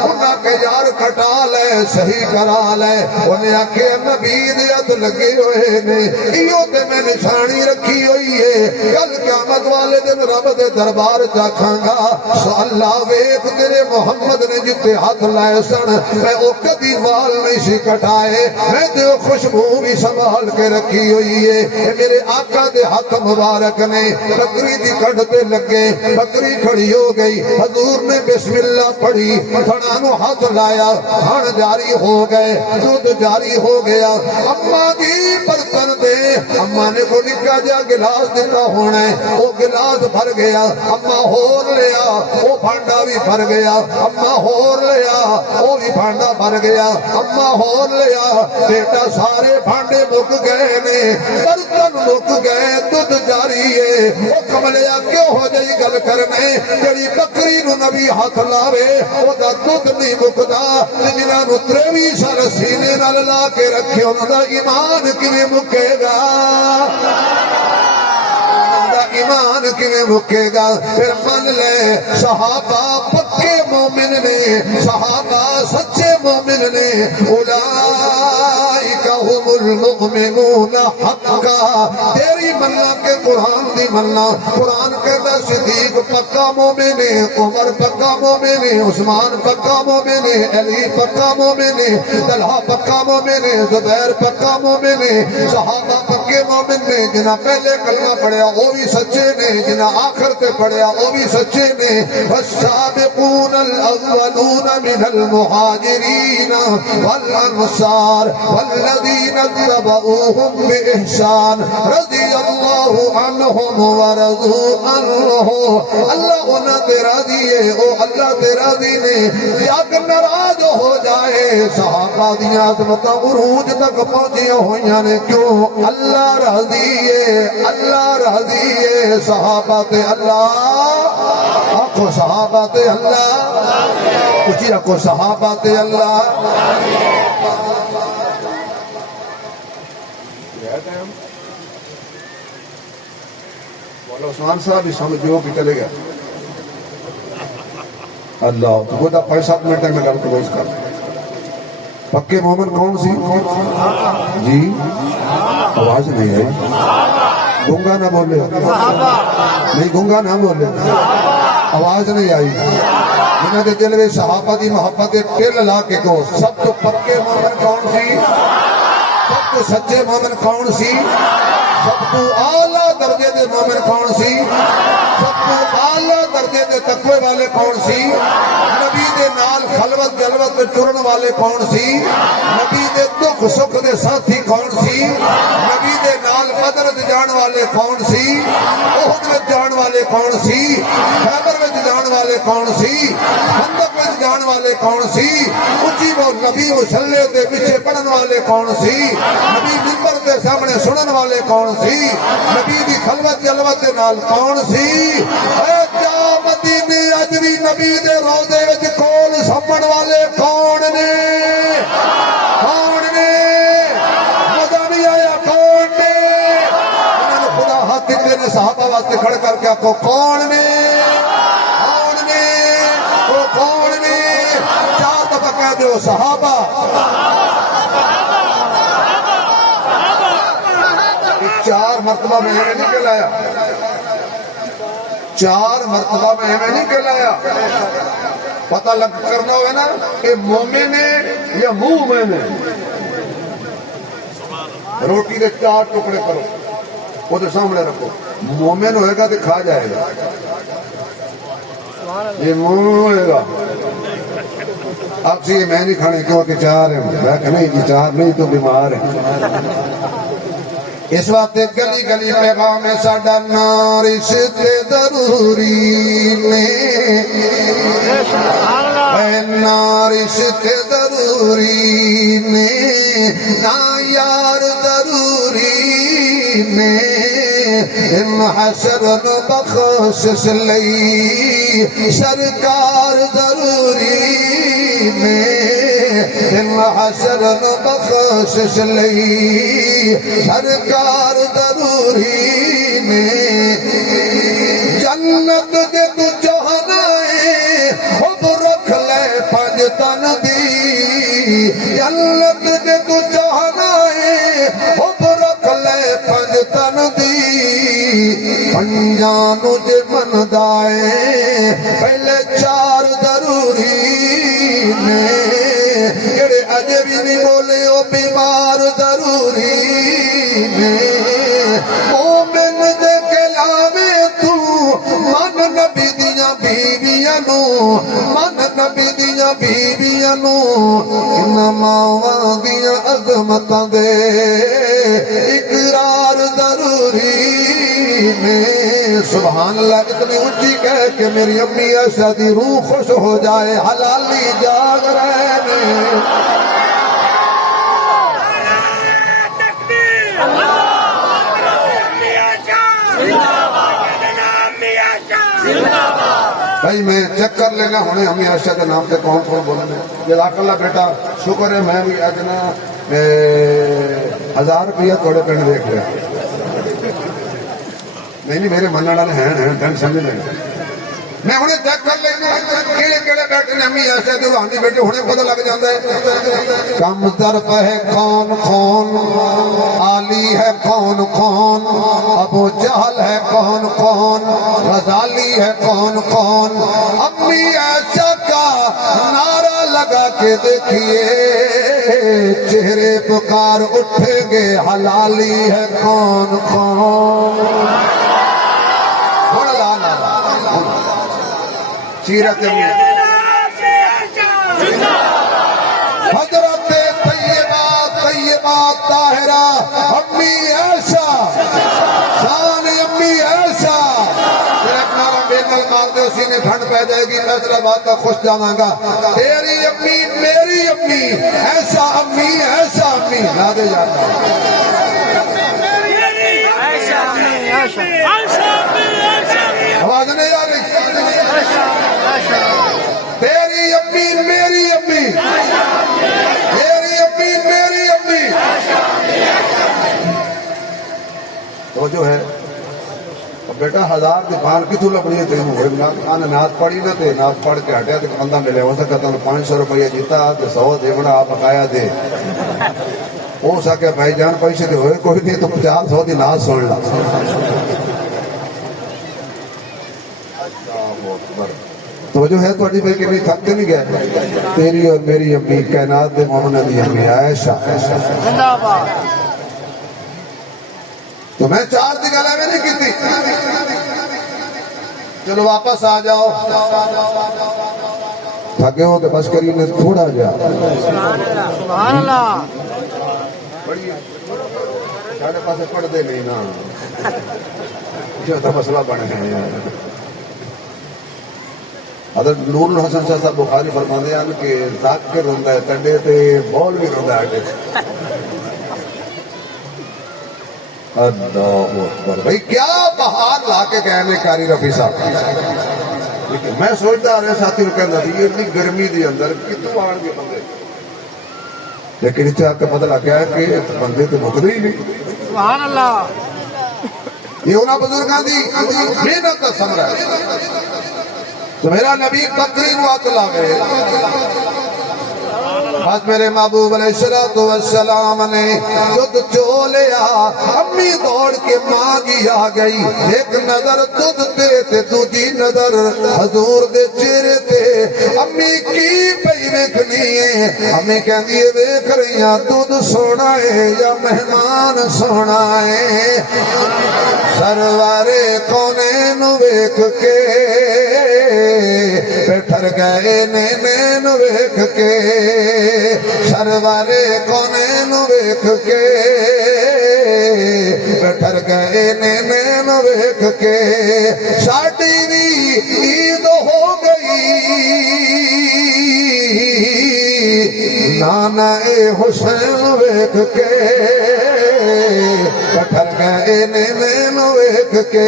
انہاں کہ یار کٹا لے صحیح کرا لے، انہیں آکھیا نبی دے ہاتھ لگے ہوئے نے، ایو تے میں نشانی رکھی ہوئی ہے، کل قیامت والے دن رب دے دربار چاکھاں گا سو اللہ ویکھ تیرے محمد نے جتے ہاتھ لائے سن، میں او کدی وال نہیں سی کٹائے، میں تے خوشبو بھی سنبھال کے رکھی ہوئی ہے۔ میرے آقا دے ہاتھ مبارک نے بکری دی کڑھ تے لگے، بکری کھڑی ہو گئی، حضور نے بسم اللہ پڑھی، تھڑا نو ہاتھ لایا، تھڑ جاری ہو گئے، دودھ جاری ہو گیا۔ اماں دی برتن دے، اماں نے کو نکا جا گلاس دیتا ہونا ہے، وہ گلاس بھر گیا، اماں ہور لیا، وہ بھانڈا بھی بھر گیا، اماں ہور لیا، وہ بھی بھانڈا بھر گیا، اماں ہور لیا، بیٹا سارے بھانڈے مک گئے نے، برتن مک گئے، دودھ جاری ہے۔ وہ کملیا کیوں ہو جائی گل کرنے، جڑی بکری نو نبی ہاتھ لاوے وہ دا دودھ نہیں مکدا، جنہاں نو 23 سال سینے نال لا کے رکھے انہاں دا ایمان کیویں مکے گا؟ ایمان کیویں مکے گا؟ پھر من لے صحابہ پکے مومن نے، صحابہ سچے مومن نے، اولئک هم المؤمنون حقا۔ تیری مننا کے قرآن دی مننا، قرآن کہتا صدیق پکا مومن ہے، عمر پکا مومن ہے، عثمان پکا مومن ہے، علی پکا مومن ہے، طلحہ پکا مومن ہے، زبیر پکا مومن ہے، صحابہ پکے مومن نے، جنہاں پہلے کلمہ پڑھیا وہ بھی سچے نے، جنہاں آخر تے پڑھیا وہ بھی سچے نے۔ والسابقون الاولون من المہاجرین والانصار والذین اتبعوهم بإحسان رضی اللہ عنہم ورضوا عنہ۔ اللہ انہاں تے راضی ہے، او اللہ تے راضی نے، جگ ناراض ہو جائے۔ صحابہ دیاں عظمتاں عروج تک پہنچیاں ہوئیاں نے، کیوں؟ اللہ راضی ہے، اللہ راضی ہے۔ صحابہ تے اللہ، آکھو صحابہ تے اللہ، اچھی آکھو صحابہ تے اللہ۔ مولا عثمان صاحب بھی سمجھو کہ چلے گیا اللہ تو خود 5-7 منٹ میں گل کلوز کر۔ پکے مومن کون سی جی؟ آواز نہیں ہے، گونگا نہ بولے، نہیں گونگا نہ بولے، آواز نہیں آئی۔ جنہوں کے دل میں صحابہ دی محبت ٹل لا کے کو سب تو پکے مومن کون سی؟ سب تو سچے مومن کون سی؟ سب تو اعلیٰ درجے دے مومن کون سی؟ سب تو اعلیٰ درجے دے تقوی والے کون سی؟ نبی دے نال خلوت جلوت ٹرن والے کون سی؟ نبی دے دکھ سکھ دے ساتھی کون سی؟ نبی دے نال بدر جان والے کون سی؟ احد وچ جان والے کون سی؟ خیبر وچ جان والے کون سی؟ خندق وچ جان والے کون سی؟ اچھی وہ نبی مسلح دے پیچھے پڑھن والے کون سی؟ نبی منبر دے سامنے سنن والے کون سی؟ نبی دی خلوت جلوت دے نال کون سی؟ اے کیا مدینے اجری نبی دے روضے وچ کول سمن والے کون نے؟ کون نے؟ مزہ نہیں آیا کون نے؟ انہوں نے خدا ہاتھ دیتے نے صحابہ واسطے کھڑے کر کے آکو کون نے؟ کون نے؟ وہ کون نے؟ چار دفعہ کہہ دو صحابہ. چار مرتبہ میں ہمیں نہیں کہلایا. چار مرتبہ میں ہمیں نہیں کہلایا. پتہ لگ کرنا ہوگا نا کہ مومن ہے یا منہ میں نے. روٹی کے چار ٹکڑے کرو وہ تو سامنے رکھو. مومن ہوئے گا تو کھا جائے گا. یہ منہ ہوئے گا. اب سے یہ میں نہیں کھانے کیونکہ چار ہیں. میں کہ نہیں جی چار نہیں تو بیمار ہیں. اس وقت گلی گلی پیغام ساڈا نا رشتے ضروری نے. نا رشتے ضروری نے نا یار ضروری نے. ان حشر نو بخشش لئی سرکار ضروری نے. ان حشر نو بخشش لئی سرکار ضروری نے. جنت دے تو چاہنا ہے خود رکھ لے پنج تن دی. جنت دے تو چاہنا ہے خود رکھ لے پنج تن دی. پنجاں نو جے مندا ہے پہلے چار ضروری نے. جڑے اجے بھی نہیں بولے وہ بیمار ضروری نے. مومن دے کلامے تو من نبی دیاں بیویاں نو. من نبی دیاں بیویاں نو. انہاں ماواں دیاں عظمتاں دے اقرار ضروری نے. سبحان اللہ. اتنی اونچی کہہ کہ میری امی عائشہ دی روح خوش ہو جائے. حلالی جاگ رہے نے. بھائی میں چیک کر لینا ہونے ہمیں عائشہ کے نام سے کون کون بولنے. جزاک اللہ بیٹا. شکر ہے میں بھی اج نا 1000 روپیہ تھوڑے پنڈ دیکھ لیا. نہیں میرے منع والے ہیں ٹینشن نہیں لیں. میں ہوں چیک کر لینا کہڑے کہڑے بیٹھے نے. امی ایسے جو روحانی بیٹے ہونے پتہ لگ جاتا ہے. کم ظرف ہے کون کون. علی ہے کون کون. ابو جہل ہے کون کون. غزالی ہے کون کون. امی ایسا کا نعرہ لگا کے دیکھیے چہرے پکار اٹھیں گے. حلالی ہے کون کون. سیرت حضرت طیبہ طاہرہ امی عائشہ. شان امی عائشہ. ایک نارا بیگل مار دے اسی نے ٹھنڈ پہ جائے گی. فیصلہ بات کا خوش جانا گا. تیری امی میری امی ایسا امی ایسا امی لا دے جاتا. آواز نہیں آ رہی. تیری امی میری امی. تیری امی میری امی. تو جو ہے بیٹا 1000 کی بان کتوں لگنی ہے تینوں. نعت پڑھی نہ تے نعت پڑھ کے ہٹیا تو بندہ ملے ہو سکتا 500 روپیہ جیتا تو 100 دے بڑا آپ بقایا دے. ہو سکے بھائی جان پیسے تو ہوئے کوئی نہیں تو 50-100 دی نعت سن لا. تو جو ہے تھوڑی بھائی کہ نہیں تھکتے نہیں گئے. تیری اور میری امی کائنات دے مومنہ دی امی عائشہ. تو میں 4 دی گالہ میں نہیں کی تھی. چلو واپس آ جاؤ. تھکے ہو کہ بس کریے تھوڑا جا. سبحان اللہ. ساڑھے پاسے پڑھ دے نہیں نا جو تھا مسئلہ بن گیا. حضرت نور الحسن شاہ صاحب بخاری فرماتے ہیں کہ ذاکر ہوندا ہے ٹڈے تے بول بھی ہوندا ہے. اللہ اکبر بھائی کیا بہار لا کے گئے نے کاری رفیع صاحب میں سوچتا رہا ساتھی کو کہنا تھی اتنی گرمی دی اندر کتوں آن گے بندے لیکن اتنے آ کے پتہ لگ گیا کہ بندے تو مکدے ہی نہیں سبحان اللہ یہ انہاں بزرگاں دی محنت کا ثمرہ ہے تو میرا نبی بکری وات لاوے بس میرے محبوب علیہ السلام نے دودھ چو لیا امی دوڑ کے ماں کی آ گئی ایک نظر دودھ تے دوجی نظر حضور دے چہرے تے امی کی پئی ویکھنی ہے امی کہندی ہے ویکھ رہیاں دودھ سونا ہے یا مہمان سونا ہے سرور کونین ویکھ کے ٹھر گئے نین ویکھ کے سرور کونین ویکھ کے ٹھر گئے نین ویکھ کے ساڈی بھی عید ہو گئی نانا حسین ویکھ کے ٹھر گئے نین ویکھ کے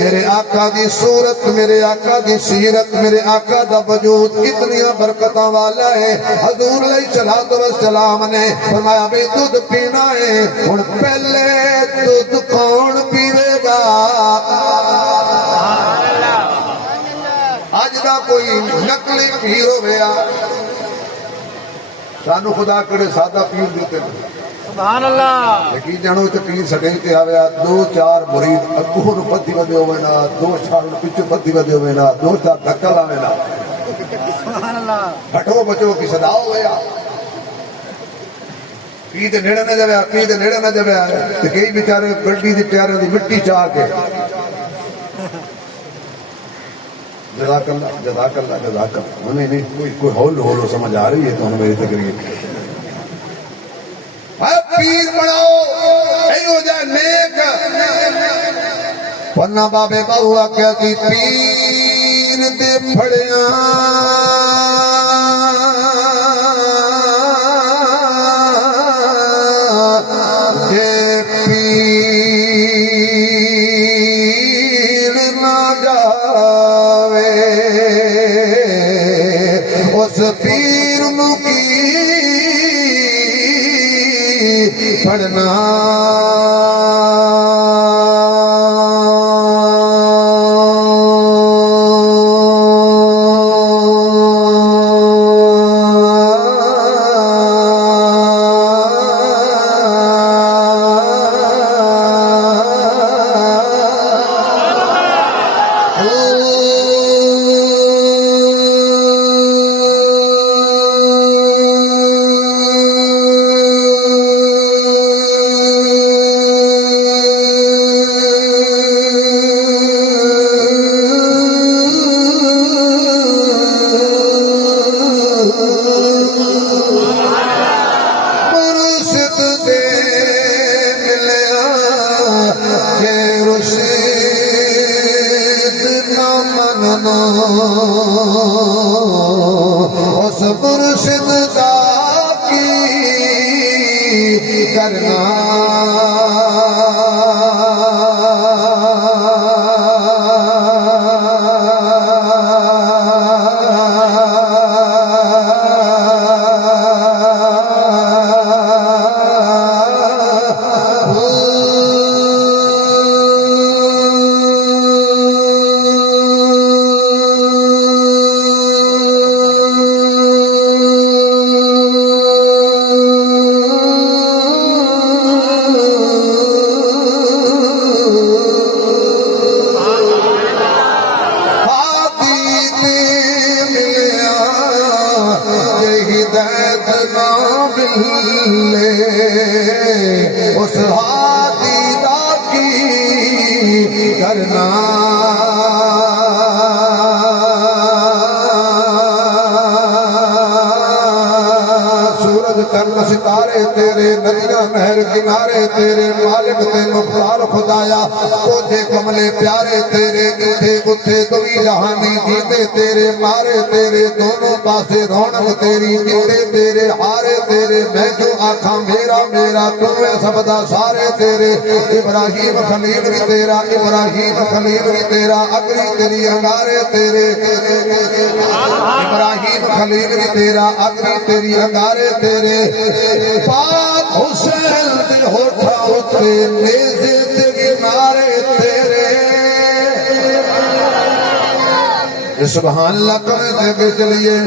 میرے آقا دی صورت میرے آقا دی سیرت میرے آقا دا وجود اتنی برکتاں والا ہے حضور علیہ السلام نے فرمایا بھی دودھ پینا ہے ہن پہلے دودھ کون پیوے گا اج دا کوئی نقلی پیر ہویا سانو خدا کرے سادہ پیر دیتے سبحان اللہ لیکن جانو تے پیر سٹے تے آویا دو چار مرید اگوں نوں پتی ودے ہوے نا دو چار پیچھے پتی ودے ہوے نا دو چار دھکا لاوے نا سبحان اللہ ہٹو بچو کی صدا ہویا پی دے نیڑے نہ جاویا پی دے نیڑے نہ جاویا تے کئی بیچارے گڈی دی ٹیاراں دی مٹی چاہ کے جزاک اللہ جزاک اللہ جزاک اللہ نہیں کوئی ہول سمجھ آ رہی ہے تو میری تقریر پیر بناؤ ایو جائے نیک ورنہ بابے بہوا کیا کی پیر دے پھڑیاں دے پیر نہ جاوے اس پیر نو کی پڑھنا اس مرشد دا کی کرنا اس ہادی دا کی کرنا سورج سورج چند ستارے تیرے، ندیاں نہر کنارے تیرے، مالک تے مختار خدایا کوٹھے کملے پیارے تیرے، اتھے اتھے دوی جہانی جیتے تیرے، مارے تیرے دونوں پاسے رونق تیری، جیتے تیرے ہارے تیرے، میں جو آنکھاں میرا میرا تو ہے سب دا سارے تیرے، ابراہیم خلیل بھی تیرا، ابراہیم خلیل بھی تیرا، اگری تیری انگارے تیرے، ابراہیم خلیل بھی تیرا، اگری تیری انگارے تیرے، پاک حسین دل ہوٹھا ہوتے نیزے تے کنارے تیرے، سبحان اللہ کرنے دے کے چلیے،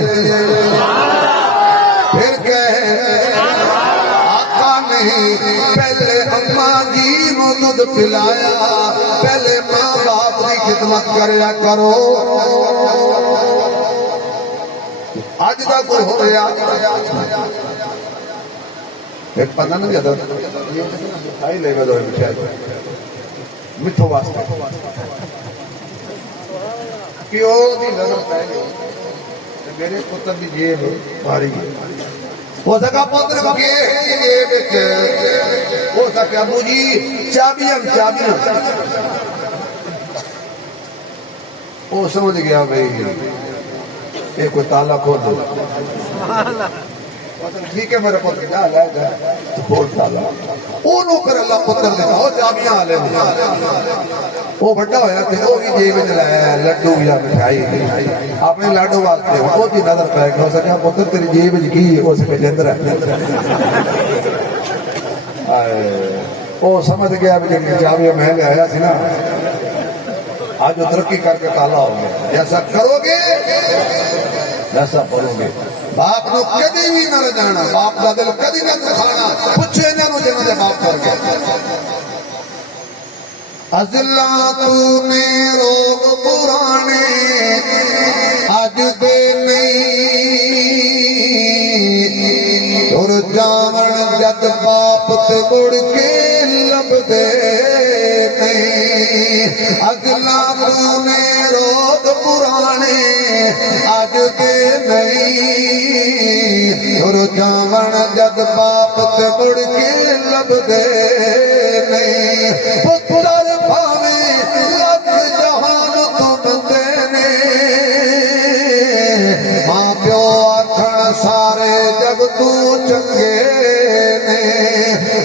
پھر کہے آقا نہیں پہلے اماں جی نو دودھ پلایا، پہلے ماں باپ کی خدمت کریا کرو، آج دا کوئی ہو گیا ایک پتہ نہیں جاتا مٹھائی لے گا دو مٹھائی مٹھو واسطے کیوں دی نظر پہلے میرے پتر دی جیب ماری ہو سکا پتر بگے جیب ہو سکا ابو جی چابیاں وہ سمجھ گیا بھائی یہ کوئی تالا کھول دو ٹھیک ہے میرے پتر جا لے جا کھول تالا وہ نوکر اللہ پتر دیتا وہ چابیاں آ لے وہ بڑا ہویا تھے وہ بھی جیب میں لایا لڈو یا مٹھائی اپنے لاڈو واسطے وہ دی نظر پہ ہو سکیا پتر تیری جیب میں کی وہ سے پہ جندر ہے وہ سمجھ گیا بھی جب چابیاں میں لے آیا سی نا آج وہ ترقی کر کے تالا ہو گیا جیسا کرو گے جیسا پڑھو گے باپ نو کدی بھی نہ جانا باپ کا دل کدی نہ دکھانا پوچھے انہوں جنہوں نے باپ کر گیا ازلا تو نے روگ پرانے اج دے نہیں تر جاون جد باپ تے مڑ کے لب دے نہیں ازلا تو نے روگ پرانے اج دے نہیں تر جاون جد باپ تے مڑ کے لب دے نہیں پتر بھاویں لکھ جہان تو بندے نے ماں پیو آکھن سارے جگ تو چنگے نے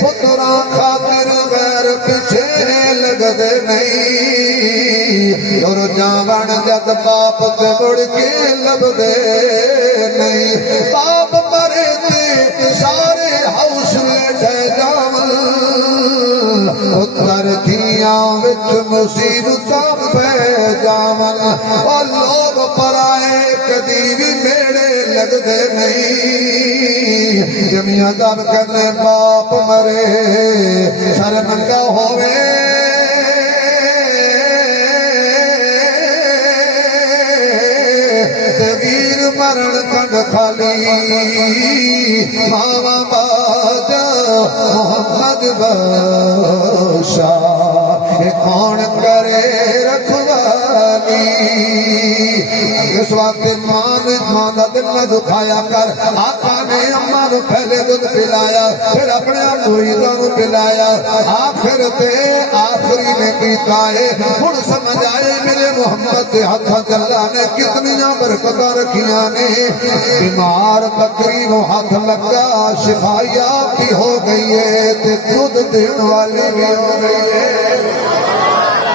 پتراں خاطر غیر پیچھے لگدے نہیں تر جاون جد باپ تے مڑ کے لبدے نہیں باپ مرے تے سارے حوصلے ڈہ جاون پتر دھیاں وچ مصیبتاں پہ جاون اور لوگ پرائے کدی بھی میڑے لگدے نہیں جمیاں دب کنے باپ مرے شرمندہ ہوئے تغیر مرن کنڈ خالی ماما باجا محمد بادشاہ یہ کون کرے رکھوالی اس وقت ماں دا دل نہ دکھایا کر آقا نے اماں نو پہلے دودھ پلایا پھر اپنے مریداں نو پلایا آخر تے آخری نے پیتا ہے ہن سمجھ آئے میرے محمد دے ہتھ اللہ نے کتنیاں برکتاں رکھیاں نے بیمار بکری نو ہاتھ لگا شفا یابی ہو گئی ہے تے دودھ دین والی بھی ہو گئی ہے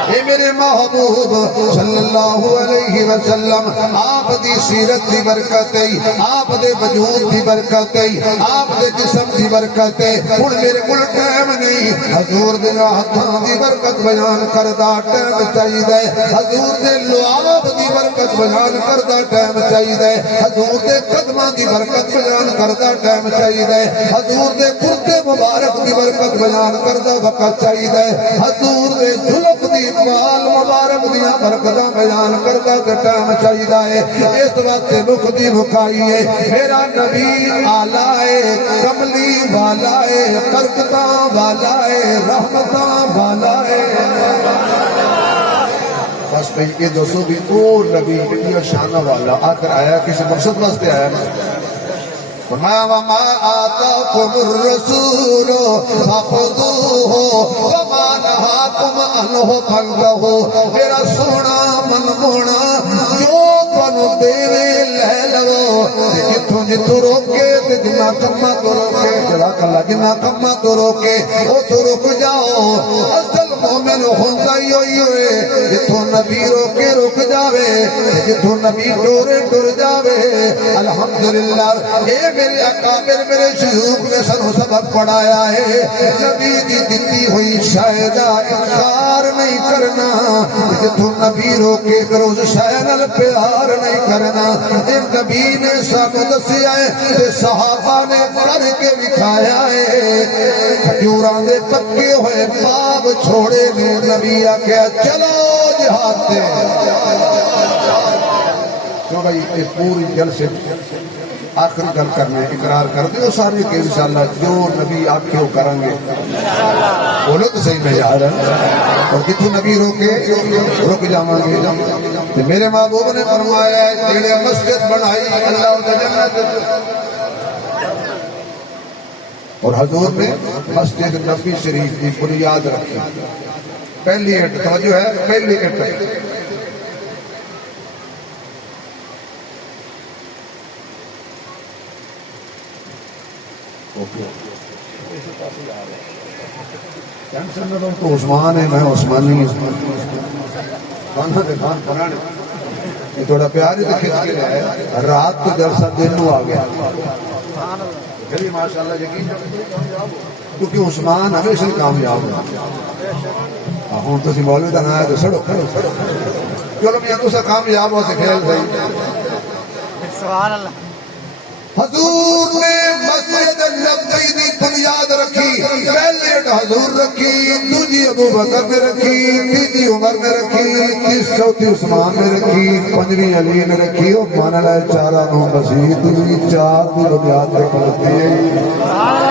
اے میرے محبوب صلی اللہ علیہ وسلم آپ دی سیرت دی برکت ہے آپ دے وجود دی برکت ہے آپ دے جسم دی برکت ہے ہن میرے کول ٹائم نہیں حضور دے ہاتھاں دی برکت بیان کردا ٹائم چاہیدا ہے حضور دے لعاب دی برکت بیان کردا ٹائم چاہیدا ہے حضور دے قدماں دی برکت بیان کردا ٹائم چاہیدا ہے حضور دے کرتے مبارک دی برکت بیان کردا وقت چاہیدا ہے حضور دے زلف دی بال مبارک دیا برکتاں بیان کردا تے ٹائم چاہیدا ہے اس وقت مکھ مکائی ہے میرا نبی آلہ ہے کملی والا ہے برکتاں والا ہے رحمتاں والا ہے بس بھئی یہ دوستوں بھی او نبی اتنی شان والا آخر آیا کسی مقصد واسطے آیا نا فرمایا وما آتاکم الرسول فخذوہ وما نہاکم عنہ فانتہوا میرا سونا منمونا جو تانوں دیوے لے لو جتھوں جتھوں روکے تے جنہ کماں تو روکے جزاک اللہ جنہ کماں تو روکے او تو رک جاؤ اصل مومن ہوندا ہی ہوئے جتھوں نبی روکے رک جاوے جتھوں نبی ٹورے ٹر جاوے الحمدللہ اے میرے اکابر میرے شیوخ نے سنو سبق پڑھایا ہے نبی دی دتی ہوئی شاہدہ انکار نہیں کرنا جتھوں نبی روکے کرو شاہنل پیار نہیں کرنا اے نبی نے سب دسیا ہے تے صحابہ نے کر کے دکھایا ہے کھجوراں دے پکے ہوئے باغ چھوڑے نے نبی آکھیا چلو جہاد تے کیوں بھائی یہ پوری جلسے آخری گل کرنے اقرار کر دے سارے کہ انشاءاللہ جو نبی آکھے وہ کریں گے بولو تو صحیح میں یاد ہے اور جتوں نبی روکے رک جاواں گے میرے محبوب نے فرمایا ہے جڑے مسجد بنائی اللہ تعالی جنت اور حضور نے مسجد نبی شریف کی بنیاد رکھی پہلی اٹ توجہ ہے پہلی اٹ ٹینشن نہ تو عثمان ہے میں عثمانی خان پرانے یہ تھوڑا پیار ہی تو کھچ کے رہا ہے رات تو جلسہ دن نو آ گیا چلیے ماشاء اللہ یقین کیونکہ عثمان ہمیشہ کامیاب ہوا ہوں تو مولوی کا نام ہے تو سڑو چلو میں تو کامیاب ہو سے کھیل رہی سبحان اللہ حضور نے مسجد نبوی دی بنیاد رکھی پہلے حضور رکھی دوسری ابو بکر میں رکھی تیسری عمر میں رکھی چوتھی عثمان میں رکھی پنجویں علی نے رکھی اور مانا لائے چارہ نو مسیح چار دی بنیاد رکھتی ہے